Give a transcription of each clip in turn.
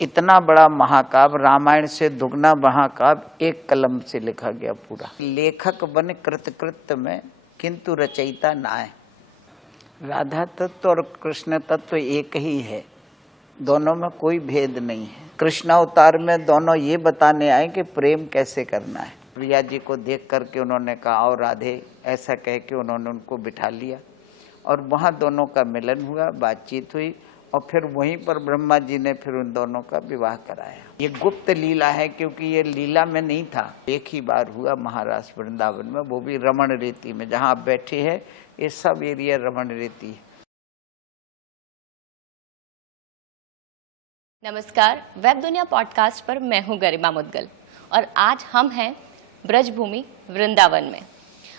इतना बड़ा महाकाव्य, रामायण से दुगना महाकाव्य एक कलम से लिखा गया पूरा। लेखक बन कृतकृत्य में, किंतु रचयिता नाय। राधा तत्व और कृष्ण तत्व एक ही है, दोनों में कोई भेद नहीं है। कृष्णावतार में दोनों ये बताने आए कि प्रेम कैसे करना है। प्रिया जी को देख करके उन्होंने कहा और राधे, ऐसा कह के उन्होंने उनको बिठा लिया और वहाँ दोनों का मिलन हुआ, बातचीत हुई और फिर वहीं पर ब्रह्मा जी ने फिर उन दोनों का विवाह कराया। ये गुप्त लीला है, क्योंकि ये लीला में नहीं था। एक ही बार हुआ महाराष्ट्र वृंदावन में, वो भी रमण रीति में। जहाँ आप बैठे हैं ये सब एरिया रमण रीति है। नमस्कार, वेब दुनिया पॉडकास्ट पर मैं हूं गरिमा मुद्गल और आज हम हैं ब्रजभूमि वृंदावन में।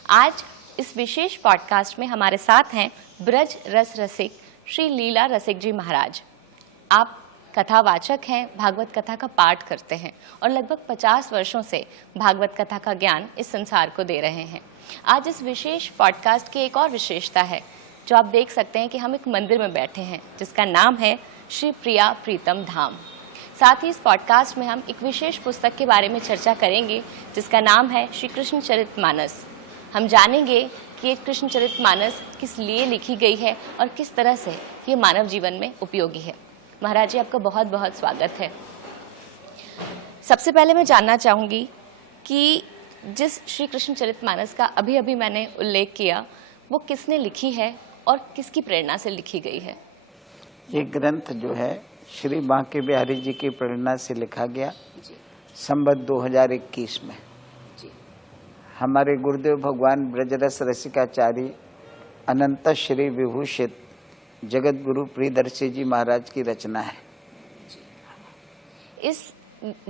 आज इस विशेष पॉडकास्ट में हमारे साथ हैं ब्रज रस रसिक श्री लीला रसिक जी महाराज। आप कथावाचक हैं, भागवत कथा का पाठ करते हैं और लगभग 50 वर्षों से भागवत कथा का ज्ञान इस संसार को दे रहे हैं। आज इस विशेष पॉडकास्ट की एक और विशेषता है जो आप देख सकते हैं कि हम एक मंदिर में बैठे हैं जिसका नाम है श्री प्रिया प्रीतम धाम। साथ ही इस पॉडकास्ट में हम एक विशेष पुस्तक के बारे में चर्चा करेंगे जिसका नाम है श्री कृष्णचरितमानस। हम जानेंगे कि ये कृष्णचरितमानस किस लिए लिखी गई है और किस तरह से ये मानव जीवन में उपयोगी है। महाराज जी, आपका बहुत बहुत स्वागत है। सबसे पहले मैं जानना चाहूँगी कि जिस श्री कृष्णचरितमानस का अभी अभी मैंने उल्लेख किया, वो किसने लिखी है और किसकी प्रेरणा से लिखी गई है? ये ग्रंथ जो है श्री बांके बिहारी जी की प्रेरणा से लिखा गया संवत 2021 में। हमारे गुरुदेव भगवान ब्रजरस रसिकाचार्य अनंत श्री विभूषित जगत गुरु प्रियदर्शी जी महाराज की रचना है। इस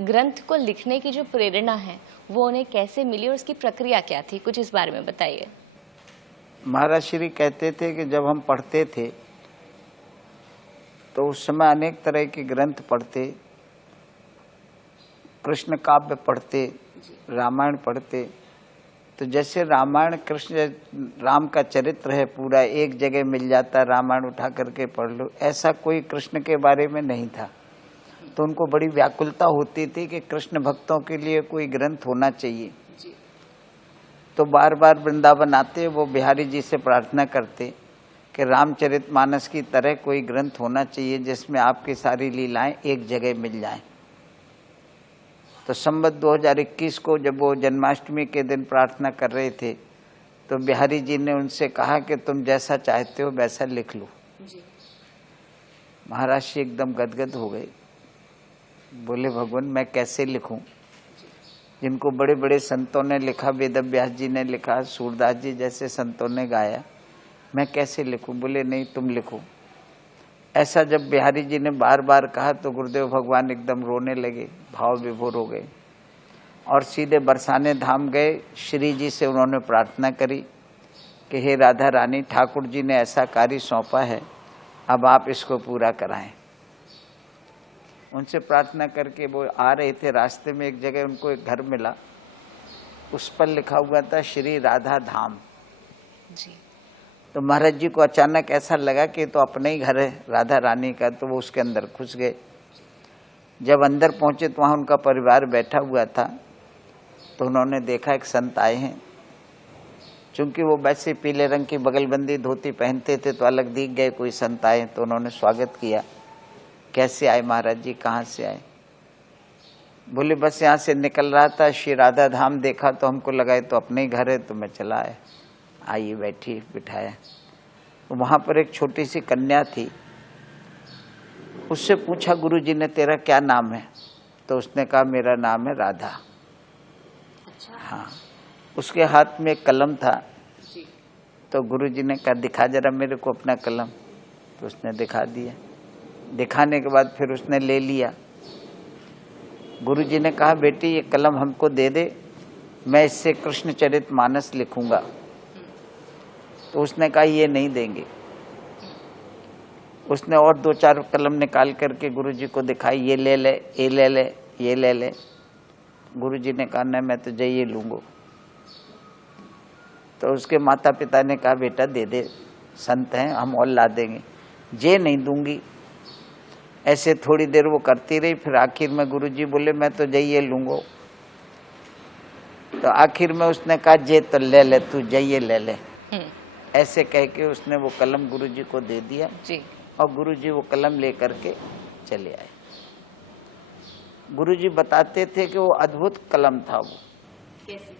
ग्रंथ को लिखने की जो प्रेरणा है वो उन्हें कैसे मिली और उसकी प्रक्रिया क्या थी, कुछ इस बारे में बताइए। महाराज श्री कहते थे कि जब हम पढ़ते थे तो उस समय अनेक तरह के ग्रंथ पढ़ते, कृष्ण काव्य पढ़ते, रामायण पढ़ते। तो जैसे रामायण कृष्ण राम का चरित्र है पूरा, एक जगह मिल जाता, रामायण उठा करके पढ़ लो, ऐसा कोई कृष्ण के बारे में नहीं था। तो उनको बड़ी व्याकुलता होती थी कि कृष्ण भक्तों के लिए कोई ग्रंथ होना चाहिए। तो बार बार वृंदावन आते, वो बिहारी जी से प्रार्थना करते कि रामचरितमानस की तरह कोई ग्रंथ होना चाहिए जिसमें आपकी सारी लीलाएं एक जगह मिल जाएं। तो संवत 2021 को जब वो जन्माष्टमी के दिन प्रार्थना कर रहे थे तो बिहारी जी ने उनसे कहा कि तुम जैसा चाहते हो वैसा लिख लो। महाराज जी एकदम गदगद हो गए, बोले भगवान मैं कैसे लिखूं? जिनको बड़े बड़े संतों ने लिखा, वेदव्यास जी ने लिखा, सूरदास जी जैसे संतों ने गाया, मैं कैसे लिखूं? बोले नहीं तुम लिखो। ऐसा जब बिहारी जी ने बार बार कहा तो गुरुदेव भगवान एकदम रोने लगे, भाव विभोर हो गए और सीधे बरसाने धाम गए। श्री जी से उन्होंने प्रार्थना करी कि हे राधा रानी, ठाकुर जी ने ऐसा कार्य सौंपा है, अब आप इसको पूरा कराएं। उनसे प्रार्थना करके वो आ रहे थे, रास्ते में एक जगह उनको एक घर मिला, उस पर लिखा हुआ था श्री राधा धाम जी। तो महाराज जी को अचानक ऐसा लगा कि तो अपने ही घर है राधा रानी का, तो वो उसके अंदर घुस गए। जब अंदर पहुंचे तो वहाँ उनका परिवार बैठा हुआ था। तो उन्होंने देखा एक संत आए हैं, चूंकि वो वैसे पीले रंग की बगलबंदी धोती पहनते थे तो अलग दिख गए, कोई संत आए। तो उन्होंने स्वागत किया, कैसे आए महाराज जी, कहाँ से आए? बोले बस यहाँ से निकल रहा था, श्री राधा धाम देखा तो हमको लगा तो अपने ही घर है, तो मैं चला आया। आइए बैठी, बिठाया। तो वहाँ पर एक छोटी सी कन्या थी, उससे पूछा गुरु जी ने तेरा क्या नाम है? तो उसने कहा मेरा नाम है राधा। अच्छा। हाँ। उसके हाथ में एक कलम था जी। तो गुरु जी ने कहा दिखा जरा मेरे को अपना कलम। तो उसने दिखा दिया। दिखाने के बाद फिर उसने ले लिया। गुरु जी ने कहा बेटी ये कलम हमको दे दे, मैं इससे कृष्णचरितमानस लिखूंगा। तो उसने कहा ये नहीं देंगे। उसने और 2-4 कलम निकाल करके गुरु जी को दिखाई, ये ले ले, ये ले ले, ये ले ले। गुरु जी ने कहा नहीं मैं तो ये लूँगा। तो उसके माता पिता ने कहा बेटा दे दे, संत हैं हम और ला देंगे। ये नहीं दूंगी। ऐसे थोड़ी देर वो करती रही, फिर आखिर में गुरुजी बोले मैं तो जाइए लूंगा। तो आखिर में उसने कहा जे तो ले ले, तू जाइए ले ले। ऐसे कह के उसने वो कलम गुरुजी को दे दिया जी। और गुरुजी वो कलम लेकर के चले आए। गुरुजी बताते थे कि वो अद्भुत कलम था। वो कैसे?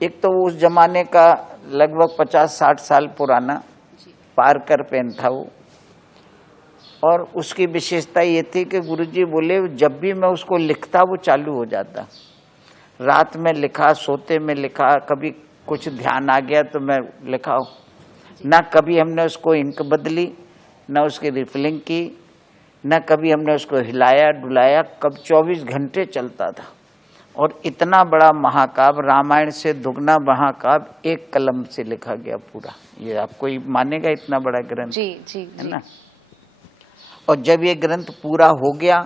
एक तो वो उस जमाने का लगभग 50-60 साल पुराना पारकर पेन था वो, और उसकी विशेषता ये थी कि गुरुजी बोले जब भी मैं उसको लिखता वो चालू हो जाता। रात में लिखा, सोते में लिखा, कभी कुछ ध्यान आ गया तो मैं लिखा। ना कभी हमने उसको इंक बदली, ना उसकी रिफिलिंग की, न कभी हमने उसको हिलाया डुलाया। कब 24 घंटे चलता था। और इतना बड़ा महाकाव्य, रामायण से दुगना महाकाव्य एक कलम से लिखा गया पूरा। ये आपको मानेगा इतना बड़ा ग्रंथ? जी जी है ना। और जब ये ग्रंथ पूरा हो गया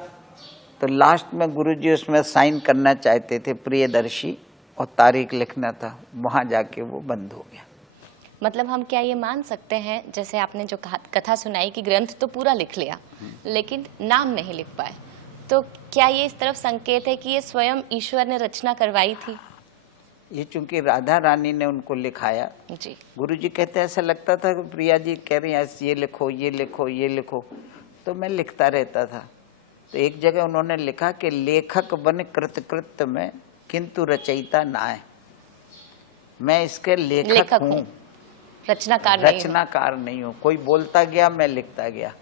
तो लास्ट में गुरुजी उसमें साइन करना चाहते थे प्रियदर्शी, और तारीख लिखना था, वहां जाके वो बंद हो गया। मतलब हम क्या ये मान सकते हैं, जैसे आपने जो कथा सुनाई कि ग्रंथ तो पूरा लिख लिया लेकिन नाम नहीं लिख पाए, तो क्या ये इस तरफ संकेत है कि ये स्वयं ईश्वर ने रचना करवाई थी? ये चूंकि राधा रानी ने उनको लिखाया जी। गुरुजी कहते ऐसा लगता था कि प्रिया जी कह रही हैं ये लिखो ये लिखो ये लिखो, तो मैं लिखता रहता था। तो एक जगह उन्होंने लिखा कि लेखक बन कृत में किंतु रचयिता नाय। मैं इसके लेखक हूँ, रचनाकार नहीं हूँ। कोई बोलता गया, मैं लिखता गया।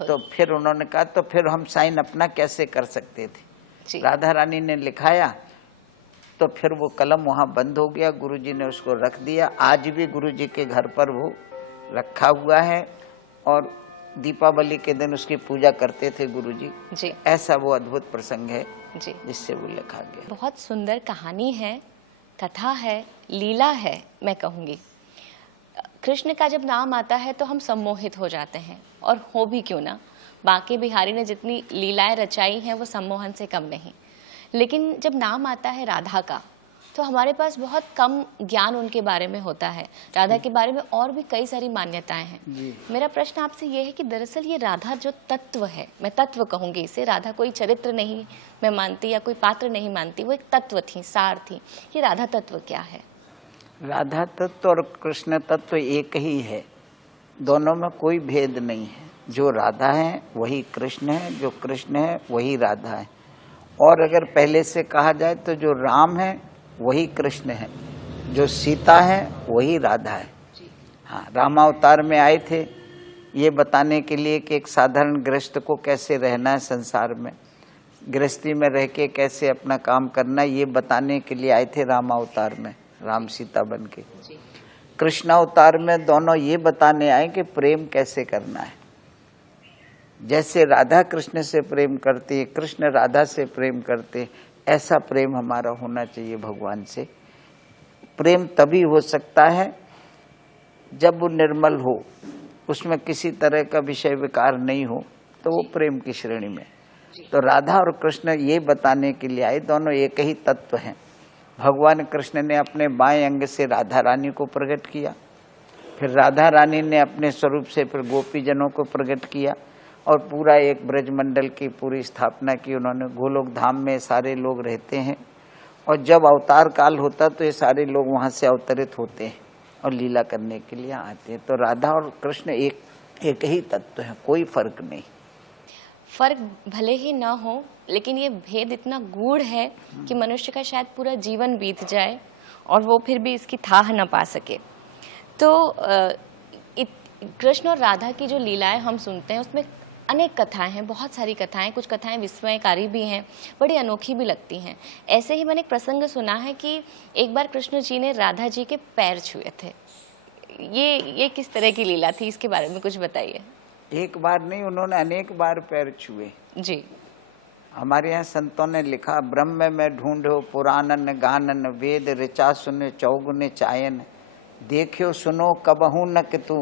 तो फिर उन्होंने कहा तो फिर हम साइन अपना कैसे कर सकते थे। राधा रानी ने लिखाया तो फिर वो कलम वहां बंद हो गया। गुरुजी ने उसको रख दिया। आज भी गुरुजी के घर पर वो रखा हुआ है, और दीपावली के दिन उसकी पूजा करते थे गुरुजी जी। ऐसा वो अद्भुत प्रसंग है जी, जिससे वो लिखा गया। बहुत सुंदर कहानी है, कथा है, लीला है। मैं कहूँगी कृष्ण का जब नाम आता है तो हम सम्मोहित हो जाते हैं, और हो भी क्यों ना। बांके बिहारी ने जितनी लीलाएं रचाई हैं वो सम्मोहन से कम नहीं। लेकिन जब नाम आता है राधा का तो हमारे पास बहुत कम ज्ञान उनके बारे में होता है। राधा के बारे में और भी कई सारी मान्यताएं हैं। मेरा प्रश्न आपसे ये है कि दरअसल ये राधा जो तत्व है, मैं तत्व कहूंगी इसे, राधा कोई चरित्र नहीं मैं मानती या कोई पात्र नहीं मानती, वो एक तत्व थी, सार थी। ये राधा तत्व क्या है? राधा तत्व और कृष्ण तत्व एक ही है, दोनों में कोई भेद नहीं है। जो राधा है वही कृष्ण है, जो कृष्ण है वही राधा है। और अगर पहले से कहा जाए तो जो राम है वही कृष्ण है, जो सीता है वही राधा है। हाँ, रामावतार में आए थे ये बताने के लिए कि एक साधारण गृहस्थ को कैसे रहना है संसार में, गृहस्थी में रह के कैसे अपना काम करना है, ये बताने के लिए आए थे रामावतार में, राम सीता बन के। कृष्णावतार में दोनों ये बताने आए कि प्रेम कैसे करना है। जैसे राधा कृष्ण से प्रेम करती है, कृष्ण राधा से प्रेम करते, ऐसा प्रेम हमारा होना चाहिए भगवान से। प्रेम तभी हो सकता है जब वो निर्मल हो, उसमें किसी तरह का विषय विकार नहीं हो, तो वो प्रेम की श्रेणी में। तो राधा और कृष्ण ये बताने के लिए आए, दोनों एक ही तत्व हैं। भगवान कृष्ण ने अपने बाएं अंग से राधा रानी को प्रकट किया, फिर राधा रानी ने अपने स्वरूप से फिर गोपी जनों को प्रकट किया, और पूरा एक ब्रजमंडल की पूरी स्थापना की उन्होंने। गोलोक धाम में सारे लोग रहते हैं, और जब अवतार काल होता तो ये सारे लोग वहाँ से अवतरित होते हैं और लीला करने के लिए आते हैं। तो राधा और कृष्ण एक ही तत्व है, कोई फर्क नहीं। फर्क भले ही ना हो, लेकिन ये भेद इतना गूढ़ है कि मनुष्य का शायद पूरा जीवन बीत जाए और वो फिर भी इसकी थाह न पा सके। तो कृष्ण और राधा की जो लीलाएं हम सुनते हैं उसमें अनेक कथाएं हैं, बहुत सारी कथाएं, कुछ कथाएं विस्मयकारी भी हैं, बड़ी अनोखी भी लगती हैं। ऐसे ही मैंने एक प्रसंग सुना है कि एक बार कृष्ण जी ने राधा जी के पैर छुए थे। ये किस तरह की लीला थी, इसके बारे में कुछ बताइए। एक बार नहीं, उन्होंने अनेक बार पैर छुए जी। हमारे यहाँ संतों ने लिखा, ब्रह्म में ढूंढो पुराणन गानन, वेद ऋचा सुन चौगुने चायन, देखियो सुनो कबहू न कितु,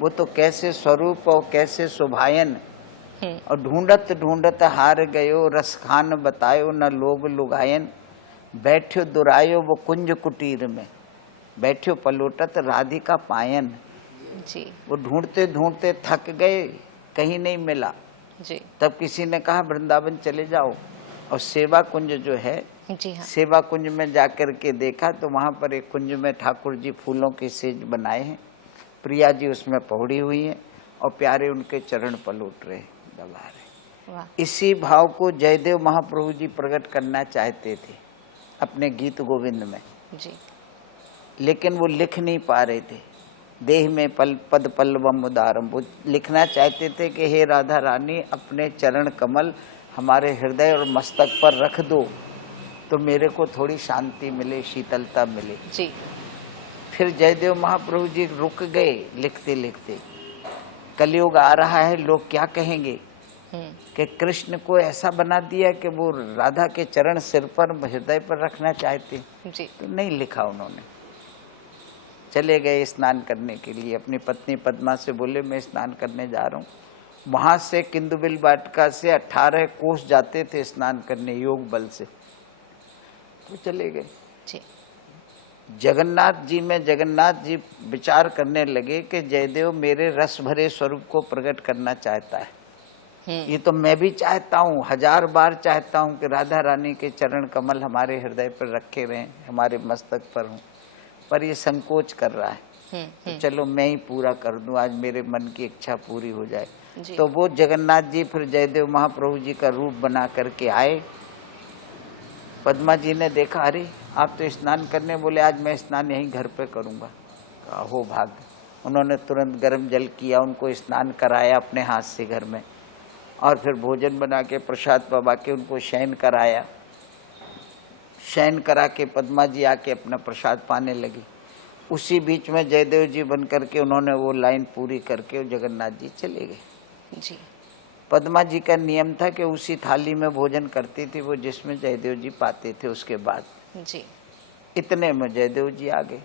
वो तो कैसे स्वरूप और कैसे शोभायन। और ढूंढत ढूंढत हार गयो, रस खान बतायो न लोग लुगायन, बैठ्यो दुरायो वो कुंज कुटीर में, बैठ्यो पलोटत राधिका पायन। जी। वो ढूंढते ढूंढते थक गए, कहीं नहीं मिला। जी तब किसी ने कहा वृंदावन चले जाओ, और सेवा कुंज जो है, जी हाँ सेवा कुंज में जाकर के देखा तो वहां पर एक कुंज में ठाकुर जी फूलों की सेज बनाए हैं, प्रिया जी उसमें पौड़ी हुई हैं और प्यारे उनके चरण पलट रहे, दबा रहे। वाह इसी भाव को जयदेव महाप्रभु जी प्रकट करना चाहते थे अपने गीत गोविंद में, जी लेकिन वो लिख नहीं पा रहे थे। देह में पद पल्लवम उदारम, वो लिखना चाहते थे कि हे राधा रानी अपने चरण कमल हमारे हृदय और मस्तक पर रख दो तो मेरे को थोड़ी शांति मिले, शीतलता मिले। जी फिर जयदेव महाप्रभु जी रुक गए लिखते लिखते। कलयुग आ रहा है, लोग क्या कहेंगे कि कृष्ण को ऐसा बना दिया कि वो राधा के चरण सिर पर हृदय पर रखना चाहते। जी तो नहीं लिखा उन्होंने। चले गए स्नान करने के लिए, अपनी पत्नी पद्मा से बोले मैं स्नान करने जा रहा हूँ। वहां से किंदुबिल वाटिका से 18 कोस जाते थे स्नान करने योग बल से, तो चले गए। जी जगन्नाथ जी में जगन्नाथ जी विचार करने लगे कि जयदेव मेरे रस भरे स्वरूप को प्रकट करना चाहता है। ये तो मैं भी चाहता हूँ, 1000 बार चाहता हूँ कि राधा रानी के चरण कमल हमारे हृदय पर रखे रहें, हमारे मस्तक पर हों, पर ये संकोच कर रहा है। तो चलो मैं ही पूरा कर दूं, आज मेरे मन की इच्छा पूरी हो जाए। तो वो जगन्नाथ जी फिर जयदेव महाप्रभु जी का रूप बना करके आए। पद्मा जी ने देखा, अरे आप तो स्नान करने बोले, आज मैं स्नान यहीं घर पे करूंगा। हो भाग्य। उन्होंने तुरंत गर्म जल किया, उनको स्नान कराया अपने हाथ से घर में, और फिर भोजन बना के प्रसाद पवा के उनको शयन कराया। शयन करा के पद्मा जी आके अपना प्रसाद पाने लगी। उसी बीच में जयदेव जी बन करके उन्होंने वो लाइन पूरी करके जगन्नाथ जी चले गए। जी पद्मा जी का नियम था कि उसी थाली में भोजन करती थी वो जिसमें जयदेव जी पाते थे। उसके बाद जी इतने में जयदेव जी आ गए,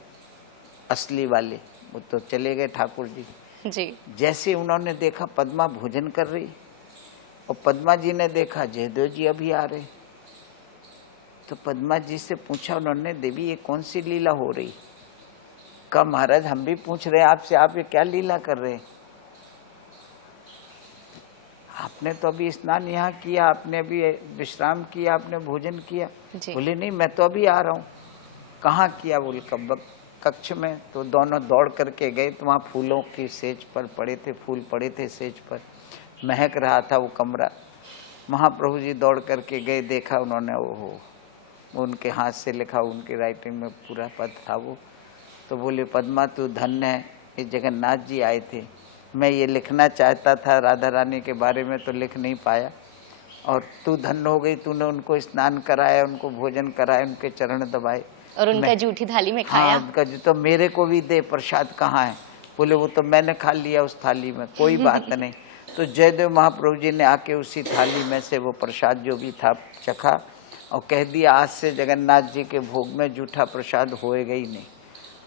असली वाले। वो तो चले गए ठाकुर जी। जी जैसे उन्होंने देखा पद्मा भोजन कर रही, और पद्मा जी ने देखा जयदेव जी अभी आ रहे, तो पद्मा जी से पूछा उन्होंने, देवी ये कौन सी लीला हो रही? कहा महाराज हम भी पूछ रहे हैं आपसे, आप ये क्या लीला कर रहे हैं? आपने तो अभी स्नान यहाँ किया, आपने अभी विश्राम किया, आपने भोजन किया। बोले नहीं मैं तो अभी आ रहा हूँ। कहाँ किया? बोले कक्ष में। तो दोनों दौड़ करके गए तो वहाँ फूलों की सेज पर पड़े थे, फूल पड़े थे सेज पर, महक रहा था वो कमरा। महाप्रभु जी दौड़ करके गए, देखा उन्होंने, ओहो, उनके हाथ से लिखा, उनकी राइटिंग में पूरा पद था वो। तो बोले पद्मा तू धन्य है, ये जगन्नाथ जी आए थे, मैं ये लिखना चाहता था राधा रानी के बारे में तो लिख नहीं पाया, और तू धन्य हो गई, तूने उनको स्नान कराया, उनको भोजन कराया, उनके चरण दबाए और उनका जूठी थाली में खाया। हाँ, उनका तो मेरे को भी दे, प्रसाद कहाँ है? बोले वो तो मैंने खा लिया उस थाली में, कोई बात नहीं। तो जयदेव महाप्रभु जी ने आके उसी थाली में से वो प्रसाद जो भी था चखा, और कह दिया आज से जगन्नाथ जी के भोग में जूठा प्रसाद होएगा ही नहीं।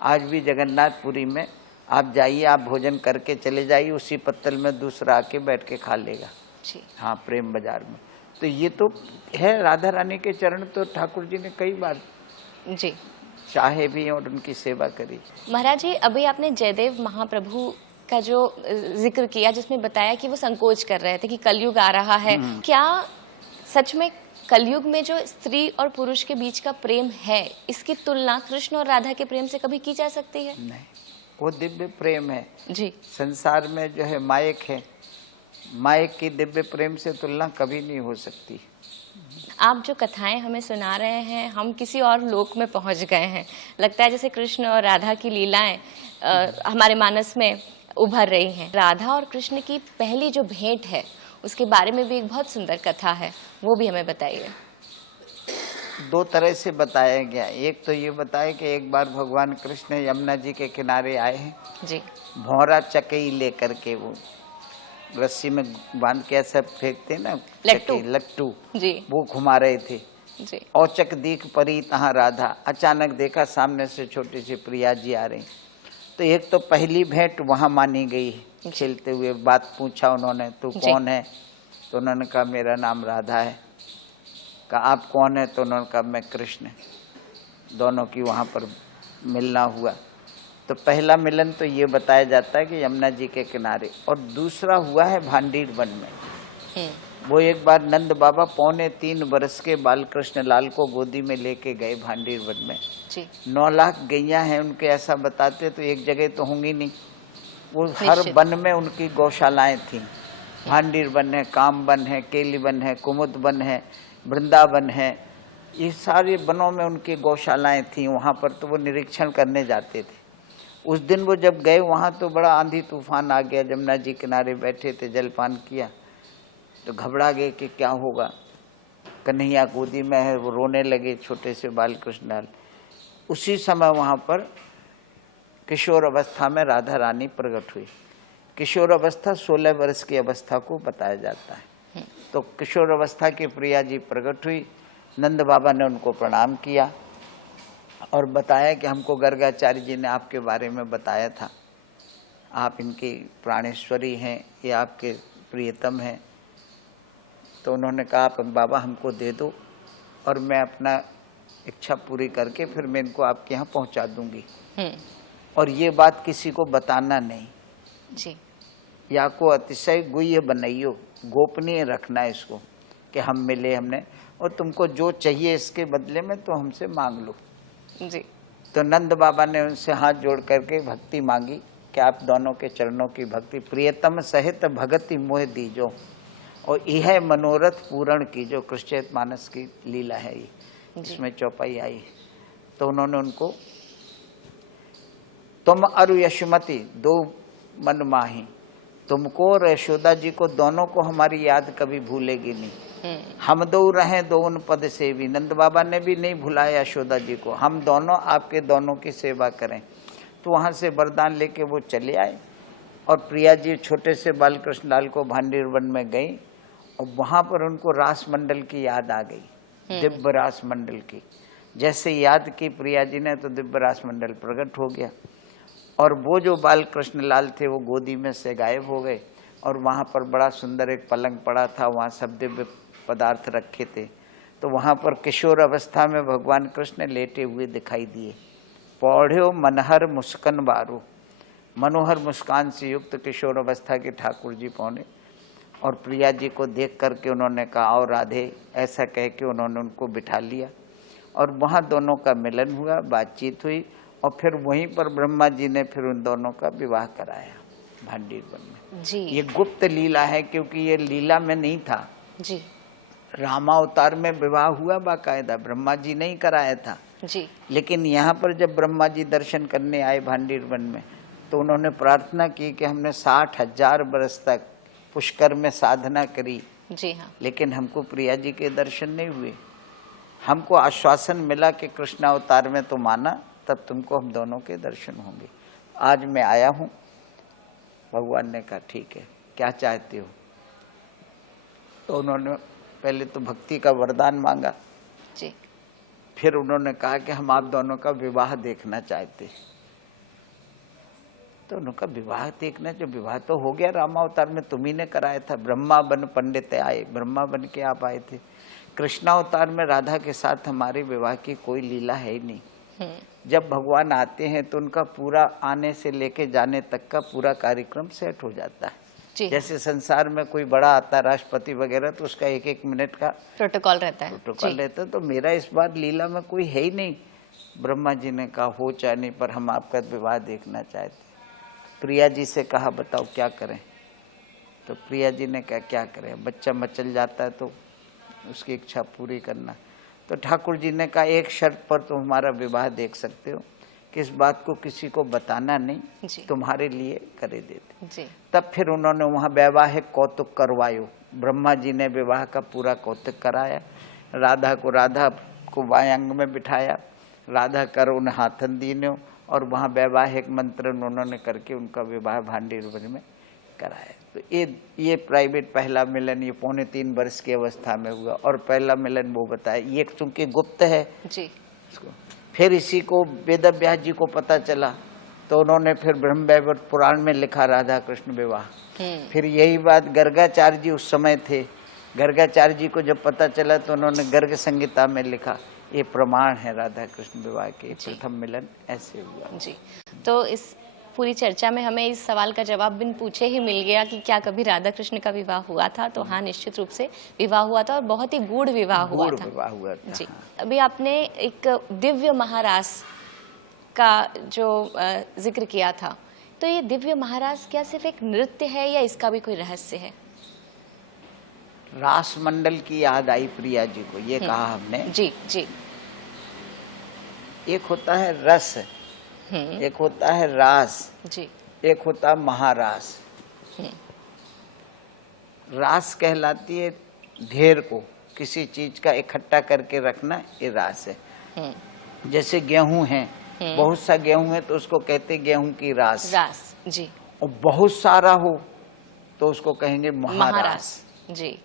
आज भी जगन्नाथपुरी में आप जाइए, आप भोजन करके चले जाइए, उसी पत्तल में दूसरा आके बैठ के खा लेगा। जी हाँ, प्रेम बाजार में। तो ये तो है, राधा रानी के चरण तो ठाकुर जी ने कई बार जी चाहे भी और उनकी सेवा करी। महाराज जी, अभी आपने जयदेव महाप्रभु का जो जिक्र किया, जिसमें बताया कि वो संकोच कर रहे थे कि कलयुग आ रहा है, क्या सच में कलयुग में जो स्त्री और पुरुष के बीच का प्रेम है, इसकी तुलना कृष्ण और राधा के प्रेम से कभी की जा सकती है? नहीं, वो दिव्य प्रेम है जी। संसार में जो है मायक है, मायक की दिव्य प्रेम से तुलना कभी नहीं हो सकती। आप जो कथाएं हमें सुना रहे हैं, हम किसी और लोक में पहुंच गए हैं। लगता है जैसे कृष्ण और राधा की लीलाएं हमारे मानस में उभर रही हैं। राधा और कृष्ण की पहली जो भेंट है उसके बारे में भी एक बहुत सुंदर कथा है, वो भी हमें बताइए। दो तरह से बताया गया। एक तो ये बताया कि एक बार भगवान कृष्ण यमुना जी के किनारे आए हैं जी। भौरा चकई लेकर के, वो रस्सी में बांध के ऐसा फेंकते ना, लट्टू जी, वो घुमा रहे थे जी। औचक दीख परी तहाँ राधा। अचानक देखा सामने से छोटी सी प्रिया जी आ रही। तो एक तो पहली भेंट वहां मानी गई, खेलते हुए बात पूछा उन्होंने, तू कौन है? तो उन्होंने कहा मेरा नाम राधा है। कहा आप कौन है? तो उन्होंने कहा मैं कृष्ण। दोनों की वहां पर मिलना हुआ। तो पहला मिलन तो ये बताया जाता है कि यमुना जी के किनारे, और दूसरा हुआ है भांडीर वन में। वो एक बार नंद बाबा 3.25 वर्ष के बालकृष्ण लाल को गोदी में लेके गए भांडीर वन में जी। 9 लाख गैया हैं उनके, ऐसा बताते तो एक जगह तो होंगी नहीं, वो हर वन में उनकी गौशालाएं थी। भांडीर वन है, काम वन है, केली वन है, कुमुद वन है, वृंदावन है, ये सारे वनों में उनकी गौशालाएं थी। वहाँ पर तो वो निरीक्षण करने जाते थे। उस दिन वो जब गए वहाँ तो बड़ा आंधी तूफान आ गया। जमुना जी किनारे बैठे थे, जलपान किया तो घबरा गए कि क्या होगा। कन्हैया गोदी में है, वो रोने लगे, छोटे से बालकृष्ण लाल। उसी समय वहाँ पर किशोर अवस्था में राधा रानी प्रकट हुई। किशोर अवस्था 16 वर्ष की अवस्था को बताया जाता है। तो किशोर अवस्था की प्रिया जी प्रकट हुई। नंद बाबा ने उनको प्रणाम किया और बताया कि हमको गर्गाचार्य जी ने आपके बारे में बताया था, आप इनकी प्राणेश्वरी हैं, ये आपके प्रियतम हैं। तो उन्होंने कहा आप बाबा हमको दे दो और मैं अपना इच्छा पूरी करके फिर मैं इनको आपके यहाँ पहुँचा दूंगी, और ये बात किसी को बताना नहीं जी। या को अतिशय गुह्य बनाइयो, गोपनीय रखना है इसको कि हम मिले हमने, और तुमको जो चाहिए इसके बदले में तो हमसे मांग लो जी। तो नंद बाबा ने उनसे हाथ जोड़ करके भक्ति मांगी कि आप दोनों के चरणों की भक्ति, प्रियतम सहित भगति मोह दीजो, और यह मनोरथ पूर्ण की, जो कृष्णचैतमानस की लीला है ये, इसमें चौपाई आई। तो उन्होंने उनको तुम अरु यशमती दो मन माही, तुमको और यशोदा जी को दोनों को हमारी याद कभी भूलेगी नहीं। हम दो रहे दो उन पद से भी, नंद बाबा ने भी नहीं भुलाया यशोदा जी को, हम दोनों आपके दोनों की सेवा करें। तो वहाँ से वरदान लेके वो चले आए और प्रिया जी छोटे से बालकृष्ण लाल को भांडीर वन में गई, और वहाँ पर उनको रास मंडल की याद आ गई, दिव्य रास मंडल की। जैसे याद की प्रिया जी ने तो दिव्य रास मंडल प्रकट हो गया, और वो जो बालकृष्ण लाल थे वो गोदी में से गायब हो गए। और वहाँ पर बड़ा सुंदर एक पलंग पड़ा था, वहाँ सब दिव्य पदार्थ रखे थे। तो वहाँ पर किशोर अवस्था में भगवान कृष्ण लेटे हुए दिखाई दिए। पौढ़्यो मनहर मुस्कन बारू, मनोहर मुस्कान से युक्त किशोर अवस्था के ठाकुर जी पौने, और प्रिया जी को देख करके उन्होंने कहा और राधे, ऐसा कह के उन्होंने उनको बिठा लिया, और वहाँ दोनों का मिलन हुआ, बातचीत हुई, और फिर वहीं पर ब्रह्मा जी ने फिर उन दोनों का विवाह कराया भांडीर वन में जी। ये गुप्त लीला है, क्योंकि ये लीला में नहीं था जी। रामावतार में विवाह हुआ बाकायदा, ब्रह्मा जी नहीं कराया था जी। लेकिन यहाँ पर जब ब्रह्मा जी दर्शन करने आए भांडीर वन में, तो उन्होंने प्रार्थना की कि हमने 60,000 वर्ष तक पुष्कर में साधना करी जी हाँ, लेकिन हमको प्रिया जी के दर्शन नहीं हुए। हमको आश्वासन मिला कि कृष्ण अवतार में तो माना, तब तुमको हम दोनों के दर्शन होंगे। आज मैं आया हूँ। भगवान ने कहा ठीक है, क्या चाहते हो? तो उन्होंने पहले तो भक्ति का वरदान मांगा जी। फिर उन्होंने कहा कि हम आप दोनों का विवाह देखना चाहते हैं। तो उनका विवाह देखना, जो विवाह तो हो गया रामावतार में, तुम्ही ने कराया था। ब्रह्मा बन पंडित आए, ब्रह्मा बन के आप आए थे। कृष्णावतार में राधा के साथ हमारे विवाह की कोई लीला है ही नहीं। जब भगवान आते हैं तो उनका पूरा आने से लेके जाने तक का पूरा कार्यक्रम सेट हो जाता है। जैसे संसार में कोई बड़ा आता है राष्ट्रपति वगैरह, तो उसका 1-1 मिनट का प्रोटोकॉल रहता है। तो मेरा इस बार लीला में कोई है ही नहीं। ब्रह्मा जी ने कहा हो चाहे नहीं, पर हम आपका विवाह देखना चाहते। प्रिया जी से कहा बताओ क्या करें? तो प्रिया जी ने कहा क्या करें, बच्चा मचल जाता है तो उसकी इच्छा पूरी करना। तो ठाकुर जी ने कहा एक शर्त पर तुम हमारा विवाह देख सकते हो कि इस बात को किसी को बताना नहीं, तुम्हारे लिए करे देते जी। तब फिर उन्होंने वहाँ वैवाहिक कौतुक करवायो। ब्रह्मा जी ने विवाह का पूरा कौतुक कराया। राधा को बाएं अंग में बिठाया, राधा कर उन हाथन दीनो, और वहाँ वैवाहिक मंत्र उन्होंने करके उनका विवाह भांडीर वन में कराया। तो ये प्राइवेट पहला मिलन ये 3.25 वर्ष की अवस्था में हुआ। और पहला मिलन वो बताया, ये चूंकि गुप्त है जी इसको। फिर इसी को वेद व्यास जी को पता चला, तो उन्होंने फिर ब्रह्म वैवर्त पुराण में लिखा राधा कृष्ण विवाह। फिर यही बात गर्गाचार्य जी उस समय थे, गर्गाचार्य जी को जब पता चला तो उन्होंने गर्ग संहिता में लिखा, ये प्रमाण है राधा कृष्ण विवाह के, प्रथम मिलन ऐसे हुआ। जी, तो इस पूरी चर्चा में हमें इस सवाल का जवाब बिन पूछे ही मिल गया कि क्या कभी राधा कृष्ण का विवाह हुआ था? तो हाँ, निश्चित रूप से विवाह हुआ था और बहुत ही गूढ़ विवाह हुआ था। विवाह हुआ था। जी, अभी आपने एक दिव्य महारास का जो जिक्र किया था, तो ये दिव्य महारास क्या सिर्फ एक नृत्य है या इसका भी कोई रहस्य है? रास मंडल की याद आई प्रिया जी को, ये कहा हमने। जी जी। एक होता है रस, एक होता है रास जी। एक होता है महारास। रास कहलाती है ढेर को, किसी चीज का इकट्ठा करके रखना, ये रास है। जैसे गेहूं है, बहुत सा गेहूं है तो उसको कहते गेहूं की रास। रास, जी। और बहुत सारा हो तो उसको कहेंगे महारास। जी।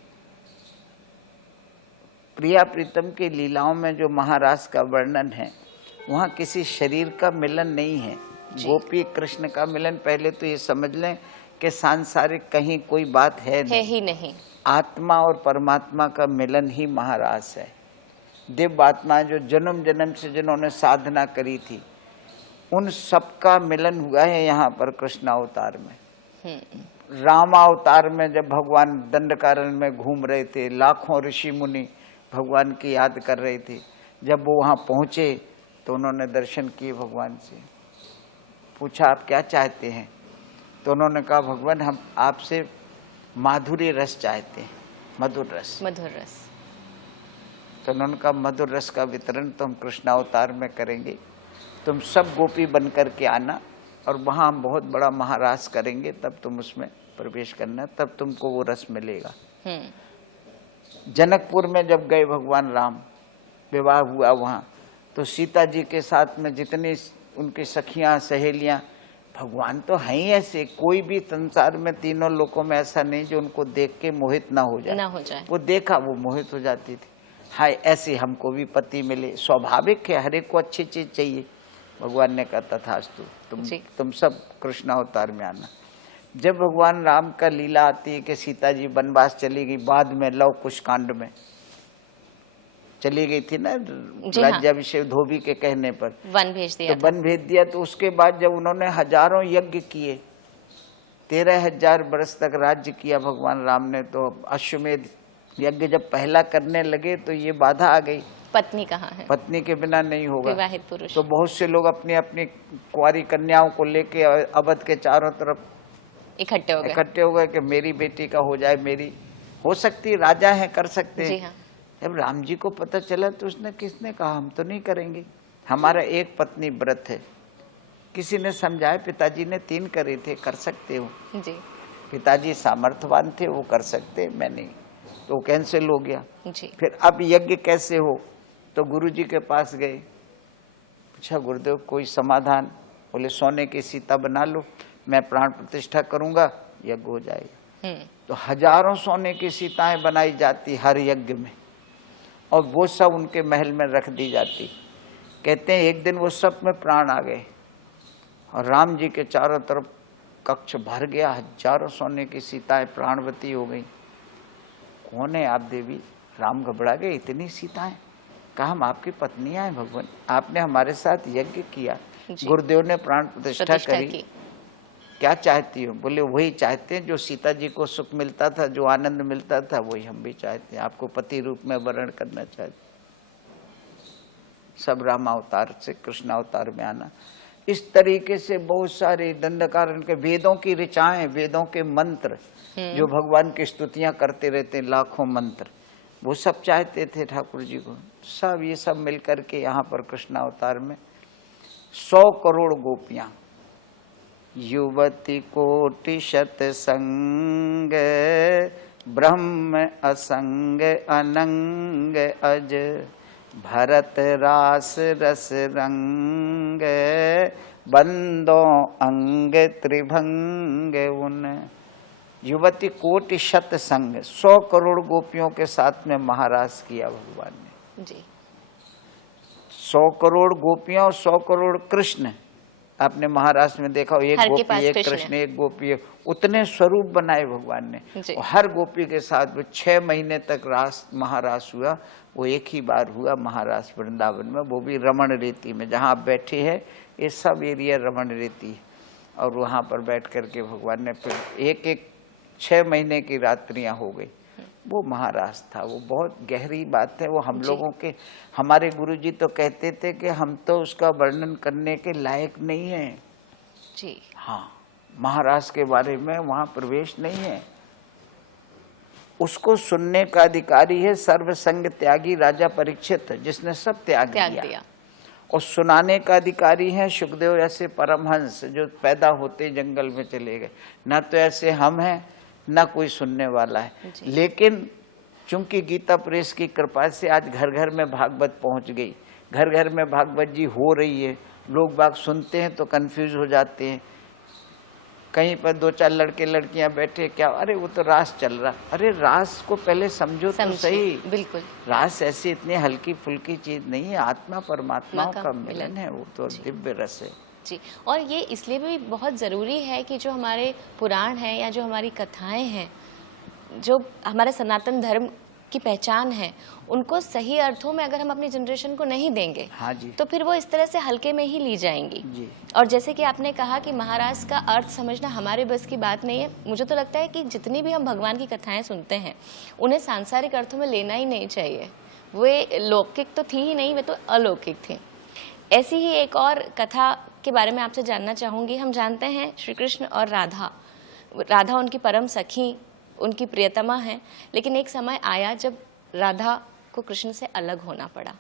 प्रिया प्रीतम की लीलाओं में जो महारास का वर्णन है, वहाँ किसी शरीर का मिलन नहीं है, गोपी कृष्ण का मिलन। पहले तो ये समझ लें कि सांसारिक कहीं कोई बात है ही नहीं। आत्मा और परमात्मा का मिलन ही महारास है। दिव्य आत्मा जो जन्म जन्म से जिन्होंने साधना करी थी, उन सबका मिलन हुआ है यहाँ पर कृष्णावतार में। रामावतार में जब भगवान दंडकारण्य में घूम रहे थे, लाखों ऋषि मुनि भगवान की याद कर रहे थे, जब वो वहाँ पहुँचे तो उन्होंने दर्शन किए भगवान से, पूछा आप क्या चाहते हैं? तो उन्होंने कहा भगवान हम आपसे माधुरी रस चाहते हैं, मधुर रस। मधुर रस। तो उन्होंने कहा मधुर रस का वितरण तो हम कृष्णावतार में करेंगे, तुम सब गोपी बन करके आना और वहाँ हम बहुत बड़ा महारास करेंगे, तब तुम उसमें प्रवेश करना, तब तुमको वो रस मिलेगा। जनकपुर में जब गए भगवान राम, विवाह हुआ वहाँ, तो सीता जी के साथ में जितनी उनकी सखियां सहेलियां, भगवान तो हैं ही ऐसे, कोई भी संसार में तीनों लोकों में ऐसा नहीं जो उनको देख के मोहित ना हो जाए। वो देखा वो मोहित हो जाती थी। हाय ऐसे हमको भी पति मिले, स्वाभाविक है, हर एक को अच्छी चीज चाहिए। भगवान ने कहा तथास्तु, तुम सब कृष्णावतार में आना। जब भगवान राम का लीला आती है कि सीता जी वनवास चली गई, बाद में लव कुश कांड में चली गई थी ना, राज्याभिषेक धोबी के कहने पर वन भेज दिया, तो वन भेज दिया। तो उसके बाद जब उन्होंने हजारों यज्ञ किए, 13,000 वर्ष तक राज्य किया भगवान राम ने, तो अश्वमेध यज्ञ जब पहला करने लगे तो ये बाधा आ गई, पत्नी कहाँ है? पत्नी के बिना नहीं होगा, विवाहित पुरुष। तो बहुत से लोग अपनी अपनी कुंवारी कन्याओं को लेके अवध के चारों तरफ इकट्ठे हो गए कि मेरी बेटी का हो जाए, मेरी हो सकती, राजा है कर सकते हैं। हाँ। जब राम जी को पता चला तो उसने किसने कहा हम तो नहीं करेंगे, हमारा एक पत्नी व्रत है। किसी ने समझाया, पिताजी ने 3 करे थे, कर सकते हो जी। पिताजी सामर्थ्यवान थे, वो कर सकते, मैं नहीं, तो कैंसिल हो गया जी। फिर अब यज्ञ कैसे हो? तो गुरु जी के पास गए, पूछा गुरुदेव कोई समाधान? बोले सोने की सीता बना लो, मैं प्राण प्रतिष्ठा करूंगा, यज्ञ हो जाएगा। तो हजारों सोने की सीताएं बनाई जाती हर यज्ञ में, और वो सब उनके महल में रख दी जाती। कहते हैं एक दिन वो सब में प्राण आ गए और राम जी के चारों तरफ कक्ष भर गया, हजारों सोने की सीताएं प्राणवती हो गई। कौन है आप देवी? राम घबरा गए, इतनी सीताएं? कहा हम आपकी पत्नियां हैं भगवान, आपने हमारे साथ यज्ञ किया, गुरुदेव ने प्राण प्रतिष्ठा करी, क्या चाहती हो? बोले वही चाहते हैं जो सीता जी को सुख मिलता था, जो आनंद मिलता था, वही हम भी चाहते हैं, आपको पति रूप में वर्ण करना चाहते। सब राम अवतार से कृष्ण अवतार में आना। इस तरीके से बहुत सारे दंडकारण्य के वेदों की ऋचाएं, वेदों के मंत्र जो भगवान की स्तुतियां करते रहते, लाखों मंत्र, वो सब चाहते थे ठाकुर जी को। सब ये सब मिलकर के यहाँ पर कृष्ण अवतार में 100 करोड़ गोपियां, युवती कोटि शत संग, ब्रह्म असंग अनंग अज, भरत रास रस रंग, बंदो अंग त्रिभंग उन। युवती कोटि शत संग, 100 करोड़ गोपियों के साथ में महारास किया भगवान ने जी। 100 करोड़ गोपियां और 100 करोड़ कृष्ण, आपने महाराष्ट्र में देखा हो, एक हर के गोपी पास एक कृष्ण कृष्ण एक गोपी एक, उतने स्वरूप बनाए भगवान ने। जी। और हर गोपी के साथ वो 6 महीने तक रास महारास हुआ। वो एक ही बार हुआ महारास वृंदावन में, वो भी रमण रीति में। जहाँ आप बैठे हैं ये सब एरिया रमण रीति है, और वहाँ पर बैठ करके भगवान ने फिर एक 6 महीने की रात्रियां हो गई। वो महारास था। वो बहुत गहरी बात है। वो हम लोगों के, हमारे गुरुजी तो कहते थे कि हम तो उसका वर्णन करने के लायक नहीं हैं जी। हाँ, महाराज के बारे में वहां प्रवेश नहीं है। उसको सुनने का अधिकारी है सर्वसंग त्यागी राजा परीक्षित, जिसने सब त्याग दिया। और सुनाने का अधिकारी है सुखदेव ऐसे परमहंस, जो पैदा होते जंगल में चले गए। ना तो ऐसे हम हैं, ना कोई सुनने वाला है। लेकिन चूंकि गीता प्रेस की कृपा से आज घर घर में भागवत पहुंच गई, घर घर में भागवत जी हो रही है। लोग बाग सुनते हैं तो कंफ्यूज हो जाते हैं। कहीं पर 2-4 लड़के लड़कियां बैठे, क्या अरे वो तो रास चल रहा। अरे रास को पहले समझो तो सही। बिल्कुल। रास ऐसी इतनी हल्की फुल्की चीज नहीं है, आत्मा परमात्मा का मिलन है। वो तो दिव्य रस है जी। और ये इसलिए भी बहुत ज़रूरी है कि जो हमारे पुराण हैं या जो हमारी कथाएं हैं, जो हमारे सनातन धर्म की पहचान है, उनको सही अर्थों में अगर हम अपनी जनरेशन को नहीं देंगे, हाँ जी, तो फिर वो इस तरह से हल्के में ही ली जाएंगी जी। और जैसे कि आपने कहा कि महाराज का अर्थ समझना हमारे बस की बात नहीं है। मुझे तो लगता है कि जितनी भी हम भगवान की कथाएं सुनते हैं, उन्हें सांसारिक अर्थों में लेना ही नहीं चाहिए। वे लौकिक तो थी ही नहीं, वे तो अलौकिक थी। ऐसी ही एक और कथा के बारे में आपसे जानना चाहूंगी। हम जानते हैं श्री कृष्ण और राधा उनकी परम सखी, उनकी प्रियतमा है, लेकिन एक समय आया जब राधा को कृष्ण से अलग होना पड़ा,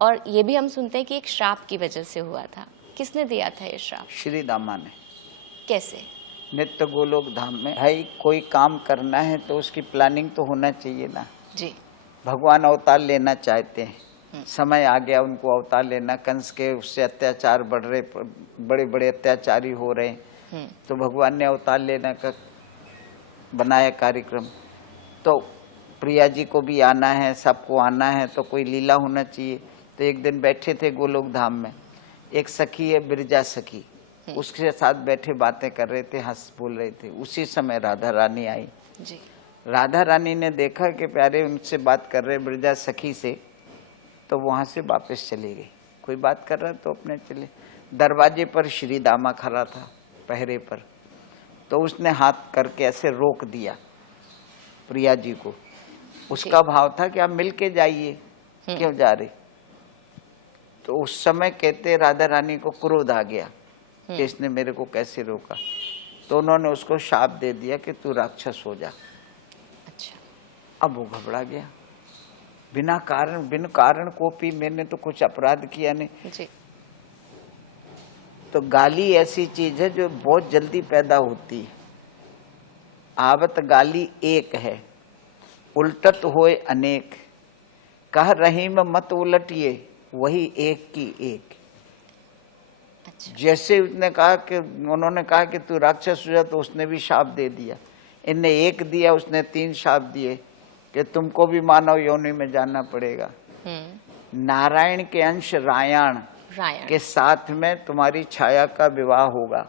और ये भी हम सुनते हैं कि एक श्राप की वजह से हुआ था। किसने दिया था ये श्राप? श्री दामा ने। कैसे? नित्य गोलोक धाम में भाई कोई काम करना है तो उसकी प्लानिंग तो होना चाहिए ना जी। भगवान अवतार लेना चाहते हैं, समय आ गया उनको अवतार लेना। कंस के उससे अत्याचार बढ़ रहे, बड़े बड़े अत्याचारी हो रहे, तो भगवान ने अवतार लेने का बनाया कार्यक्रम। तो प्रिया जी को भी आना है, सबको आना है, तो कोई लीला होना चाहिए। तो एक दिन बैठे थे गोलोक धाम में, एक सखी है बिरजा सखी, उसके साथ बैठे बातें कर रहे थे, हंस बोल रहे थे। उसी समय राधा रानी आई जी। राधा रानी ने देखा कि प्यारे उनसे बात कर रहे बिरजा सखी से, तो वहां से वापस चली गई। कोई बात कर रहा तो अपने चले। दरवाजे पर श्री दामा खड़ा था पहरे पर, तो उसने हाथ करके ऐसे रोक दिया प्रिया जी को। उसका भाव था कि आप मिल के जाइए, क्यों जा रहे। तो उस समय कहते राधा रानी को क्रोध आ गया कि इसने मेरे को कैसे रोका। तो उन्होंने उसको शाप दे दिया कि तू राक्षस हो जा। अच्छा। अब वो घबरा गया। बिन कारण कोपी, मैंने तो कुछ अपराध किया नहीं जी। तो गाली ऐसी चीज है जो बहुत जल्दी पैदा होती है। आवत गाली एक है, उल्टत होए अनेक। कह रहीम मत उलटिए, वही एक की एक। अच्छा। जैसे उन्होंने कहा कि तू राक्षस हो जा, तो उसने भी शाप दे दिया। इनने एक दिया, उसने 3 शाप दिए कि तुमको भी मानव योनि में जाना पड़ेगा। नारायण के अंश रायण के साथ में तुम्हारी छाया का विवाह होगा।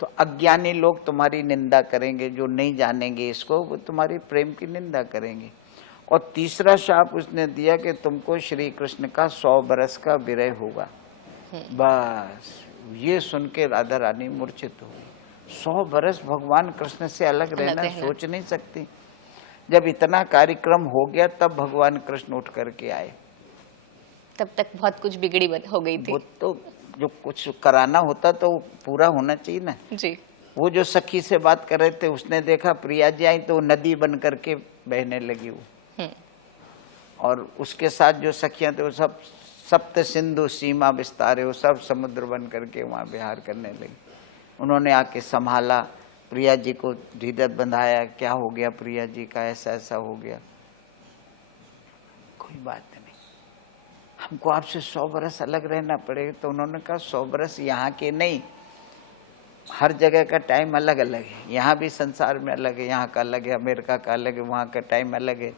तो अज्ञानी लोग तुम्हारी निंदा करेंगे, जो नहीं जानेंगे इसको वो तुम्हारी प्रेम की निंदा करेंगे। और तीसरा शाप उसने दिया कि तुमको श्री कृष्ण का 100 बरस का विरह होगा। बस ये सुन के राधा रानी मूर्छित हो गई। 100 बरस भगवान कृष्ण से अलग रहना सोच नहीं सकती। जब इतना कार्यक्रम हो गया तब भगवान कृष्ण उठ करके आए। तब तक बहुत कुछ बिगड़ी हो गई थी। वो तो जो कुछ कराना होता तो पूरा होना चाहिए ना जी। वो जो सखी से बात कर रहे थे, उसने देखा प्रिया जी आई तो नदी बन करके बहने लगी वो। और उसके साथ जो सखियां थे वो सब सप्त सिंधु सीमा विस्तारे, वो सब समुद्र बन करके वहां विहार करने लगी। उन्होंने आके संभाला, प्रिया जी को ढीढत बंधाया। क्या हो गया प्रिया जी का, ऐसा ऐसा हो गया। कोई बात नहीं, हमको आपसे 100 बरस अलग रहना पड़ेगा। तो उन्होंने कहा 100 बरस यहाँ के नहीं, हर जगह का टाइम अलग अलग है। यहाँ भी संसार में अलग है, यहाँ का अलग है, अमेरिका का अलग है, वहाँ का टाइम अलग है।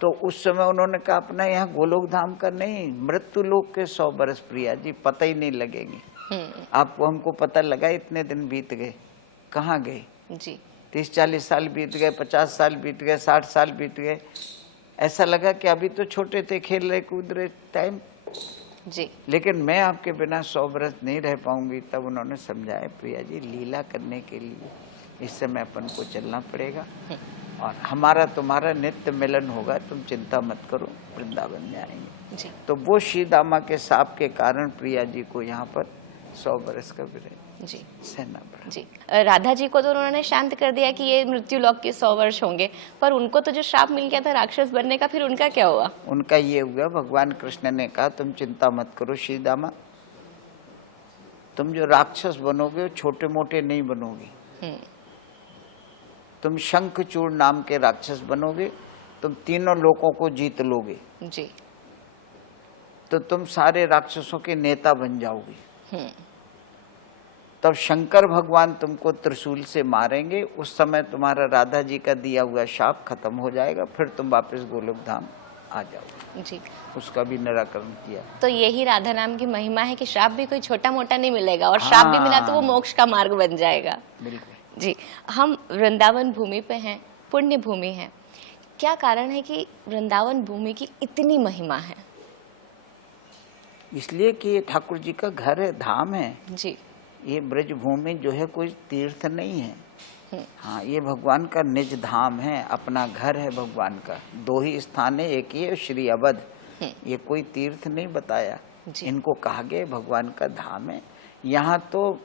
तो उस समय उन्होंने कहा अपना यहाँ गोलोक धाम का नहीं, मृत्यु लोक के 100 बरस प्रिया जी पता ही नहीं लगेंगे। आपको हमको पता लगा इतने दिन बीत गए, कहाँ गए? जी 30-40 साल बीत गए, 50 साल बीत गए, 60 साल बीत गए। ऐसा लगा कि अभी तो छोटे थे, खेल रहे कूद रहे टाइम। जी लेकिन मैं आपके बिना 100 वर्ष नहीं रह पाऊंगी। तब उन्होंने समझाया, प्रिया जी लीला करने के लिए इस समय अपन को चलना पड़ेगा और हमारा तुम्हारा नित्य मिलन होगा, तुम चिंता मत करो, वृंदावन में आएंगे। जी तो वो श्रीदामा के साप के कारण प्रिया जी को यहाँ पर 100 वर्ष का विरह जी सहना पड़ा। जी राधा जी को तो उन्होंने शांत कर दिया कि ये मृत्यु लोक के 100 वर्ष होंगे, पर उनको तो जो श्राप मिल गया था राक्षस बनने का, फिर उनका क्या हुआ? उनका ये हुआ, भगवान कृष्ण ने कहा तुम चिंता मत करो श्रीदामा, तुम जो राक्षस बनोगे वो छोटे मोटे नहीं बनोगे। तुम शंखचूड़ नाम के राक्षस बनोगे, तुम तीनों लोकों को जीत लोगे। जी तो तुम सारे राक्षसों के नेता बन जाओगे। तब शंकर भगवान तुमको त्रिशूल से मारेंगे, उस समय तुम्हारा राधा जी का दिया हुआ शाप खत्म हो जाएगा, फिर तुम वापस गोलोक धाम आ जाओगे। जी उसका भी निराकरण किया। तो यही राधा नाम की महिमा है कि श्राप भी कोई छोटा मोटा नहीं मिलेगा, और श्राप भी मिला तो वो मोक्ष का मार्ग बन जाएगा। बिल्कुल। जी हम वृंदावन भूमि पे हैं, पुण्य भूमि है। क्या कारण है कि वृंदावन भूमि की इतनी महिमा है? इसलिए कि ये ठाकुर जी का घर है, धाम है। जी ये ब्रज भूमि जो है कोई तीर्थ नहीं है। हाँ, ये भगवान का निज धाम है, अपना घर है भगवान का। 2 ही स्थान है, एक ही है श्री अवध। ये कोई तीर्थ नहीं बताया, इनको कहा गया भगवान का धाम है। यहाँ तो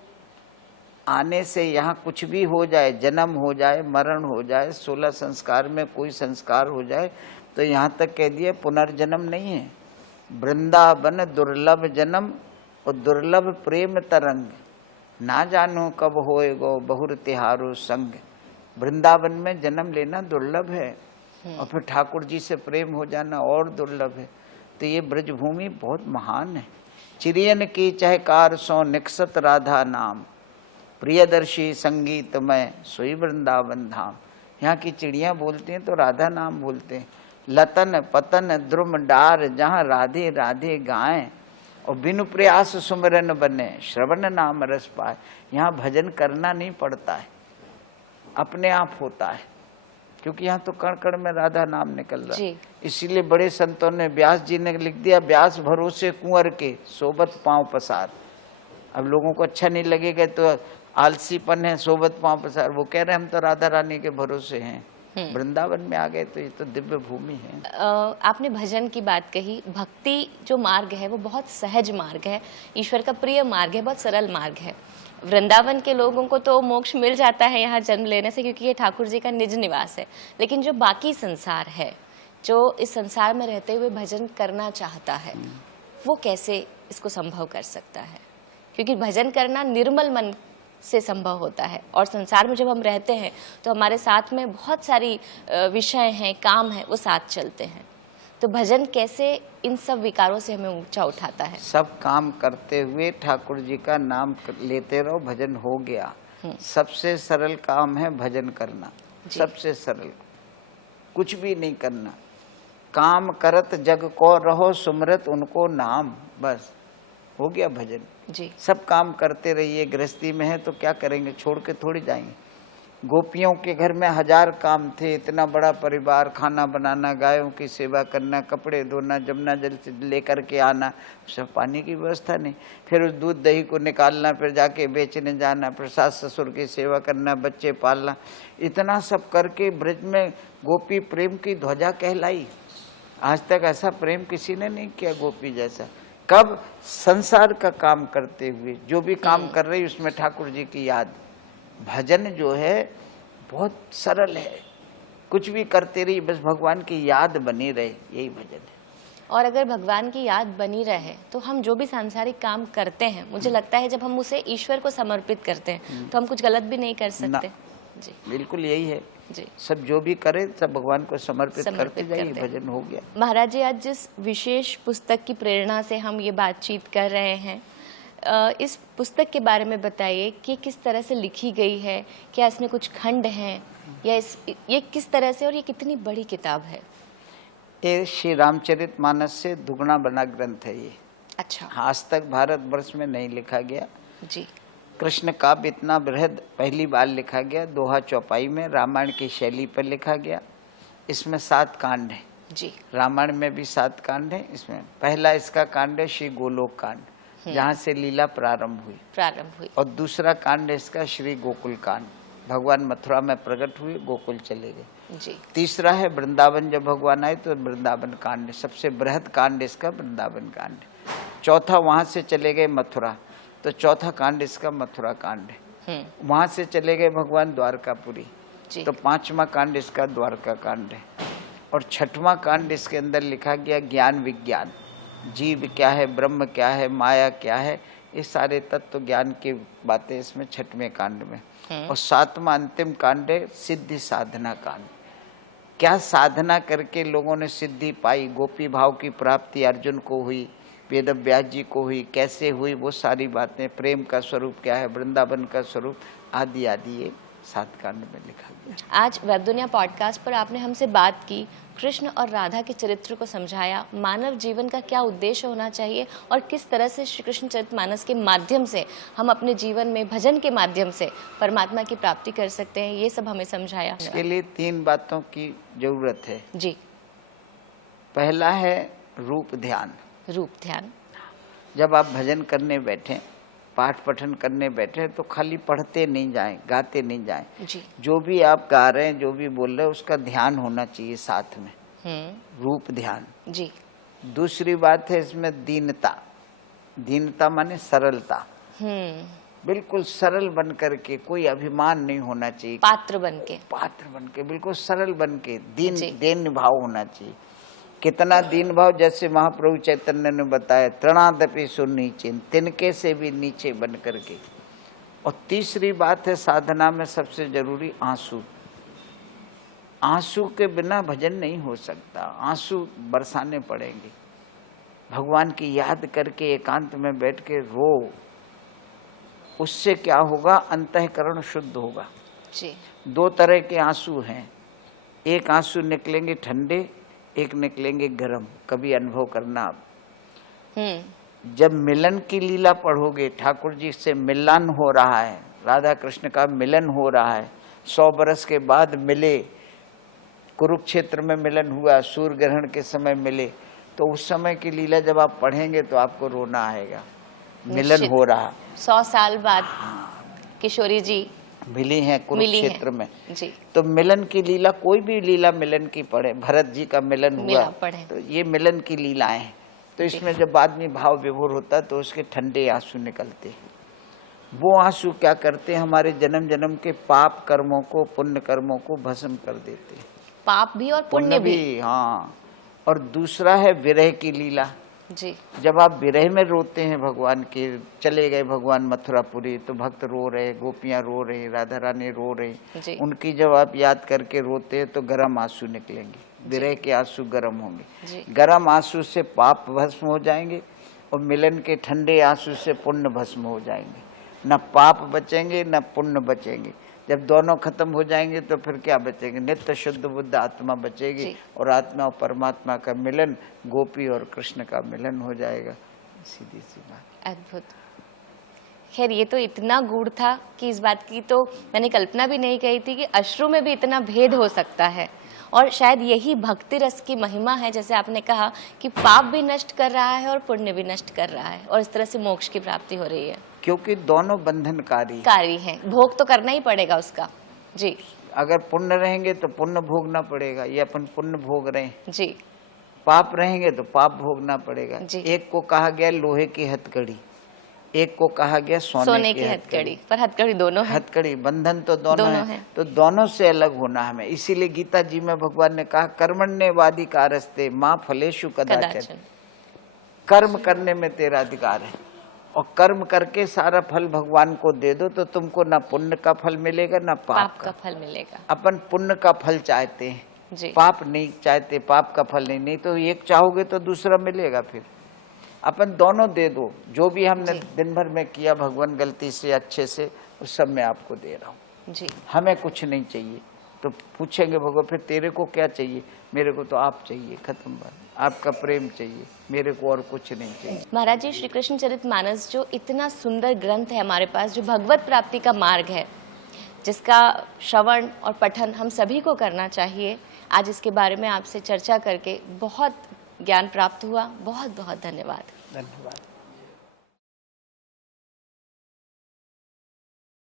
आने से यहाँ कुछ भी हो जाए, जन्म हो जाए, मरण हो जाए, 16 संस्कार में कोई संस्कार हो जाए, तो यहाँ तक कह दिया पुनर्जन्म नहीं है। वृंदावन दुर्लभ जन्म और दुर्लभ प्रेम तरंग, ना जानो कब होएगो बहुर तिहारो संग। वृंदावन में जन्म लेना दुर्लभ है और फिर ठाकुर जी से प्रेम हो जाना और दुर्लभ है। तो ये ब्रजभूमि बहुत महान है। चिरियन की चहकार सो निकसत राधा नाम, प्रियदर्शी संगीत में सोई वृंदावन धाम। यहाँ की चिड़ियाँ बोलती हैं तो राधा नाम बोलते हैं। लतन पतन द्रुम डार जहाँ राधे राधे गाएं, और बिनु प्रयास सुमिरन बने श्रवण नाम रस पाए। यहाँ भजन करना नहीं पड़ता है, अपने आप होता है, क्योंकि यहाँ तो कण कण में राधा नाम निकल रहा है। इसीलिए बड़े संतों ने, व्यास जी ने लिख दिया, व्यास भरोसे कुंवर के सोबत पांव पसार। अब लोगों को अच्छा नहीं लगेगा तो आलसीपन है, सोबत पांव पसार। वो कह रहे हम तो राधा रानी के भरोसे हैं, वृंदावन में आ गए तो ये तो दिव्य भूमि है। आपने भजन की बात कही। भक्ति जो मार्ग है वो बहुत सहज मार्ग है, ईश्वर का प्रिय मार्ग है, बहुत सरल मार्ग है। वृंदावन के लोगों को तो मोक्ष मिल जाता है यहाँ जन्म लेने से, क्योंकि ये ठाकुर जी का निज निवास है। लेकिन जो बाकी संसार है, जो इस संसार में रहते हुए भजन करना चाहता है, वो कैसे इसको संभव कर सकता है? क्योंकि भजन करना निर्मल मन से संभव होता है, और संसार में जब हम रहते हैं तो हमारे साथ में बहुत सारी विषय हैं, काम है, वो साथ चलते हैं। तो भजन कैसे इन सब विकारों से हमें ऊंचा उठाता है? सब काम करते हुए ठाकुर जी का नाम लेते रहो, भजन हो गया। सबसे सरल काम है भजन करना, सबसे सरल। कुछ भी नहीं करना, काम करत जग को रहो सुमरत उनको नाम, बस हो गया भजन। जी सब काम करते रहिए। गृहस्थी में है तो क्या करेंगे, छोड़ के थोड़ी जाएंगे। गोपियों के घर में 1000 काम थे, इतना बड़ा परिवार, खाना बनाना, गायों की सेवा करना, कपड़े धोना, जमुना जल से लेकर के आना, सब पानी की व्यवस्था नहीं। फिर उस दूध दही को निकालना, फिर जाके बेचने जाना, फिर सास ससुर की सेवा करना, बच्चे पालना, इतना सब करके ब्रज में गोपी प्रेम की ध्वजा कहलाई। आज तक ऐसा प्रेम किसी ने नहीं किया गोपी जैसा। कब? संसार का काम करते हुए, जो भी काम कर रही उसमें ठाकुर जी की याद। भजन जो है बहुत सरल है, कुछ भी करते रही, बस भगवान की याद बनी रहे, यही भजन है। और अगर भगवान की याद बनी रहे तो हम जो भी सांसारिक काम करते हैं, मुझे लगता है जब हम उसे ईश्वर को समर्पित करते हैं तो हम कुछ गलत भी नहीं कर सकते। जी बिल्कुल यही है जी। सब जो भी करे सब भगवान को समर्पित करते जाइए, भजन हो गया। महाराज जी, आज जिस विशेष पुस्तक की प्रेरणा से हम ये बातचीत कर रहे हैं, इस पुस्तक के बारे में बताइए कि किस तरह से लिखी गई है, क्या इसमें कुछ खंड हैं, या ये किस तरह से, और ये कितनी बड़ी किताब है? ये श्री रामचरितमानस से दुगना बना ग्रंथ है ये। अच्छा। आज तक भारतवर्ष में नहीं लिखा गया। जी। कृष्ण काव्य इतना बृहद पहली बार लिखा गया, दोहा चौपाई में रामायण की शैली पर लिखा गया। इसमें 7 कांड है। जी। रामायण में भी 7 कांड है। इसमें पहला इसका कांड है श्री गोलोक कांड, जहाँ से लीला प्रारंभ हुई। और दूसरा कांड है इसका श्री गोकुल कांड, भगवान मथुरा में प्रकट हुए, गोकुल चले गए। जी। तीसरा है वृंदावन, जब भगवान आए तो वृंदावन कांड, सबसे बृहद कांड इसका वृंदावन कांड। चौथा वहां से चले गए मथुरा, तो चौथा कांड इसका मथुरा कांड है। वहां से चले गए भगवान द्वारकापुरी, तो 5वां कांड इसका द्वारका कांड है। और 6वां कांड इसके अंदर लिखा गया ज्ञान विज्ञान, जीव क्या है, ब्रह्म क्या है, माया क्या है, ये सारे तत्व ज्ञान की बातें इसमें 6वें कांड में। और 7वां अंतिम कांड है सिद्धि साधना कांड। क्या साधना करके लोगों ने सिद्धि पाई, गोपी भाव की प्राप्ति अर्जुन को हुई, वेद व्यास जी को हुई, कैसे हुई, वो सारी बातें, प्रेम का स्वरूप क्या है, वृंदावन का स्वरूप, आदि आदि ये 7 कांड में लिखा गया। आज वेब दुनिया पॉडकास्ट पर आपने हमसे बात की, कृष्ण और राधा के चरित्र को समझाया, मानव जीवन का क्या उद्देश्य होना चाहिए और किस तरह से श्री कृष्ण चरितमानस के माध्यम से हम अपने जीवन में भजन के माध्यम से परमात्मा की प्राप्ति कर सकते हैं, ये सब हमें समझाया। इसके लिए 3 बातों की जरूरत है। जी। पहला है रूप ध्यान। रूप ध्यान। जब आप भजन करने बैठे, पाठ पठन करने बैठे, तो खाली पढ़ते नहीं जाएं, गाते नहीं जाएं। जी। जो भी आप गा रहे हैं, जो भी बोल रहे हैं, उसका ध्यान होना चाहिए साथ में, रूप ध्यान। जी। दूसरी बात है इसमें दीनता। दीनता माने सरलता, बिल्कुल सरल बन करके, कोई अभिमान नहीं होना चाहिए, पात्र बन के बिल्कुल सरल बन के, दीन भाव होना चाहिए। कितना दीन भाव, जैसे महाप्रभु चैतन्य ने बताया, तृणादपि सुनीचिन, तिनके से भी नीचे बन करके। और तीसरी बात है साधना में सबसे जरूरी आंसू। आंसू के बिना भजन नहीं हो सकता, आंसू बरसाने पड़ेंगे। भगवान की याद करके एकांत में बैठ के रो, उससे क्या होगा, अंतःकरण शुद्ध होगा। जी। 2 तरह के आंसू हैं, एक आंसू निकलेंगे ठंडे, एक निकलेंगे गर्म। कभी अनुभव करना आप, जब मिलन की लीला पढ़ोगे, ठाकुर जी से मिलन हो रहा है, राधा कृष्ण का मिलन हो रहा है, 100 बरस के बाद मिले, कुरुक्षेत्र में मिलन हुआ, सूर्य ग्रहण के समय मिले, तो उस समय की लीला जब आप पढ़ेंगे तो आपको रोना आएगा। मिलन हो रहा, 100 साल बाद किशोरी जी मिली हैं कुरुक्षेत्र में। जी। तो मिलन की लीला, कोई भी लीला मिलन की पढ़े, भरत जी का मिलन हुआ, तो ये मिलन की लीलाएं हैं। तो इसमें जब आदमी भाव विभोर होता है तो उसके ठंडे आंसू निकलते हैं। वो आंसू क्या करते हैं, हमारे जन्म जन्म के पाप कर्मों को, पुण्य कर्मों को भस्म कर देते हैं। पाप भी और पुण्य भी। हाँ। और दूसरा है विरह की लीला। जी। जब आप विरह में रोते हैं भगवान के, चले गए भगवान मथुरापुरी, तो भक्त रो रहे, गोपियां रो रही, राधा रानी रो रही, उनकी जब आप याद करके रोते हैं तो गर्म आंसू निकलेंगे, विरह के आंसू गर्म होंगे। गर्म आंसू से पाप भस्म हो जाएंगे और मिलन के ठंडे आंसू से पुण्य भस्म हो जाएंगे। न पाप बचेंगे न पुण्य बचेंगे। जब दोनों खत्म हो जाएंगे तो फिर क्या बचेंगे, नित्य शुद्ध बुद्ध आत्मा बचेगी, और आत्मा और परमात्मा का मिलन, गोपी और कृष्ण का मिलन हो जाएगा। सीधी सी बात। अद्भुत। खैर, ये तो इतना गूढ़ था कि इस बात की तो मैंने कल्पना भी नहीं कही थी कि अश्रु में भी इतना भेद हो सकता है। और शायद यही भक्ति रस की महिमा है, जैसे आपने कहा कि पाप भी नष्ट कर रहा है और पुण्य भी नष्ट कर रहा है, और इस तरह से मोक्ष की प्राप्ति हो रही है। क्योंकि दोनों बंधनकारी हैं, भोग तो करना ही पड़ेगा उसका। जी। अगर पुण्य रहेंगे तो पुण्य भोगना पड़ेगा, ये अपन पुण्य भोग रहे हैं। जी। पाप रहेंगे तो पाप भोगना पड़ेगा। जी। एक को कहा गया लोहे की हथकड़ी, एक को कहा गया सोने की हथकड़ी। पर हथकड़ी दोनों है। हथकड़ी, बंधन तो दोनों है। तो दोनों से अलग होना हमें। इसीलिए गीता जी में भगवान ने कहा, कर्मण्येवाधिकारस्ते मां फलेषु कदाचन। कर्म करने में तेरा अधिकार है, और कर्म करके सारा फल भगवान को दे दो, तो तुमको ना पुण्य का फल मिलेगा ना पाप का फल मिलेगा। अपन पुण्य का फल चाहते हैं, पाप नहीं चाहते, पाप का फल नहीं तो एक चाहोगे तो दूसरा मिलेगा। फिर अपन दोनों दे दो, जो भी हमने दिन भर में किया भगवान गलती से अच्छे से, उस सब मैं आपको दे रहा हूँ। हमें कुछ नहीं चाहिए, तो पूछेंगे भगवान फिर तेरे को क्या चाहिए? मेरे को तो आप चाहिए, खत्म बात। आपका प्रेम चाहिए, मेरे को और कुछ नहीं चाहिए। महाराज जी, श्री कृष्ण चरितमानस जो इतना सुंदर ग्रंथ है हमारे पास, जो भगवत प्राप्ति का मार्ग है, जिसका श्रवण और पठन हम सभी को करना चाहिए, आज इसके बारे में आपसे चर्चा करके बहुत ज्ञान प्राप्त हुआ। बहुत बहुत धन्यवाद। धन्यवाद।